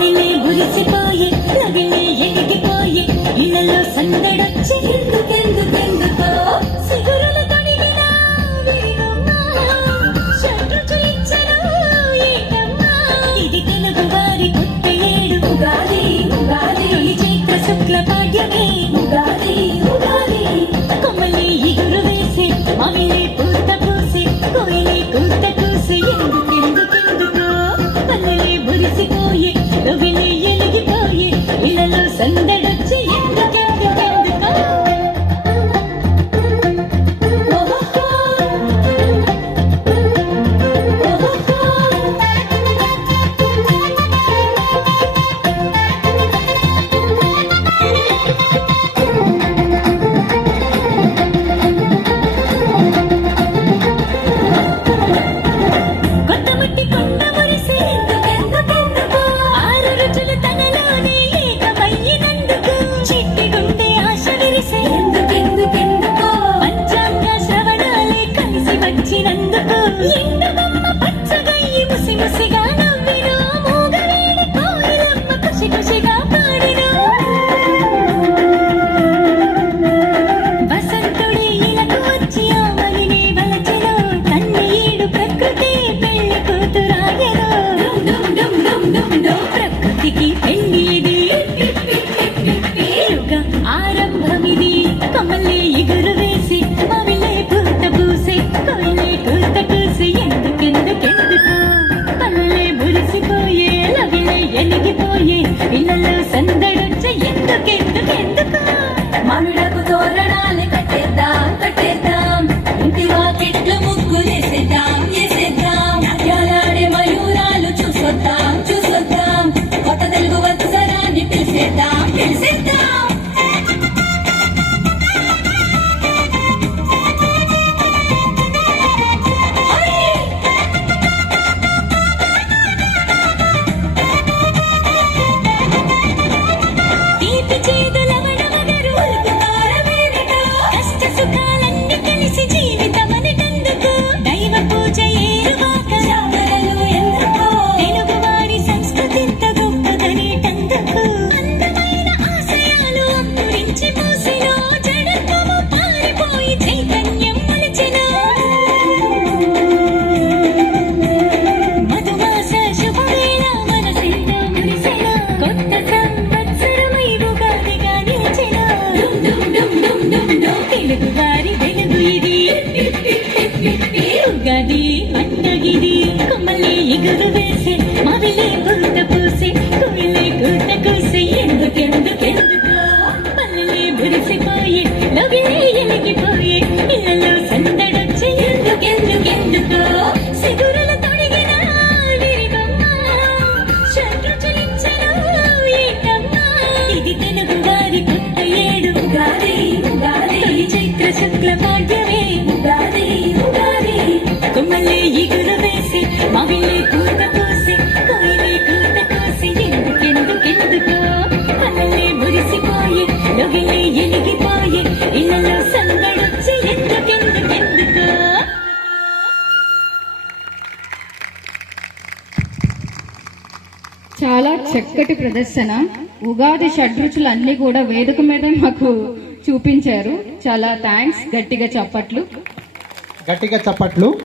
పల్లెలే మురిసిపోయే రగిలే ఎగిగిపోయే ఇళ్ళలో సందడొచ్చి ఎందుకెందుకెందుకో సిగురుల తొడిగిన వీరమ్మా షడ్రుచులిచ్చను ఏకమ్మా ఇది తెలుగు వారి కొత్త ఏడు ఉగాది ఉగాది చైత్ర శుక్ల పాడ్యమే ఉగాది ఉగాది కొమ్మలి ఇగురు వేసి మావిలే పూత పూసి కోయిలే కూత కూసి ఎందుకెందుకెందుకో పల్లెలే మురిసిపోయే రవిలే ఎలిగిపోయే ఇళ్ళలో సందడొచ్చి ఎందుకెందుకెందుకో ఎండమమ్మ పచ్చగయ్యి ముసి ముసిగా నవ్విను మూగవేడి కోయిలమ్మ ఖుషి ఖుషిగా పాడిను వసంతుడి ఇలకు వచ్చి ఆమలిని వలచెను కన్నీడు ప్రకృతి పెళ్లి కూతురాయను ప్రకృతికి పెళ్లి ఇది యుగ ఆరంభమిది కమలే ఎగురు వేసి మావిలే పూత పూసి కోయిలే కూత కూసి ఎందుకెందుకెందుకో పల్లెలే మురిసిపోయే లవిలే ఎలిగిపోయే ఇళ్ళలో సందడొచ్చే ఎందుకెందుకెందుకో మామిడకు తోరణాలు కట్టేద్దాం కట్టేద్దాం ఇంటి వాకిట్లు ముగ్గులేసేద్దాం వేసేద్దాం నాట్యాలాడే మయూరాలు చూసొద్దాం చూసొద్దాం కొత్త తెలుగు వత్సరాన్ని పిలిసేద్దాం పిలిసేద్దాం ఉగాది పండగిది కొమ్మలే ఎగురు వేసి మావిలే పూత పూసి కోయిలే కూత కూసి ఎందుకెందుకెందుకో పల్లెలే మురిసిపోయి లవిలే ఎలిగిపోయి ఇళ్ళలో సందడొచ్చి ఎందుకెందుకెందుకో సిగురుల తొడిగిన వీరమ్మ షడ్రుచులిచ్చను ఏకమ్మా ఇది తెలుగు వారి కొత్త ఏడు ఉగాది ఉగాది చైత్ర శుక్ల పాడ్యమే ఉగాది ఉగాది కొమ్మలే ఎగురు వేసి మావిలే పూత పూసి కోయిలే కూత కూసి ఎందుకెందుకెందుకో పల్లెలే మురిసిపోయి లవిలే ఎలిగిపోయి ఇళ్ళలో సందడొచ్చి ఎందుకెందుకెందుకో చాలా చక్కటి ప్రదర్శన. ఉగాది షడ్రుచులు అన్ని కూడా వేదిక మీద మాకు చూపించారు. చాలా థ్యాంక్స్. గట్టిగా చప్పట్లు.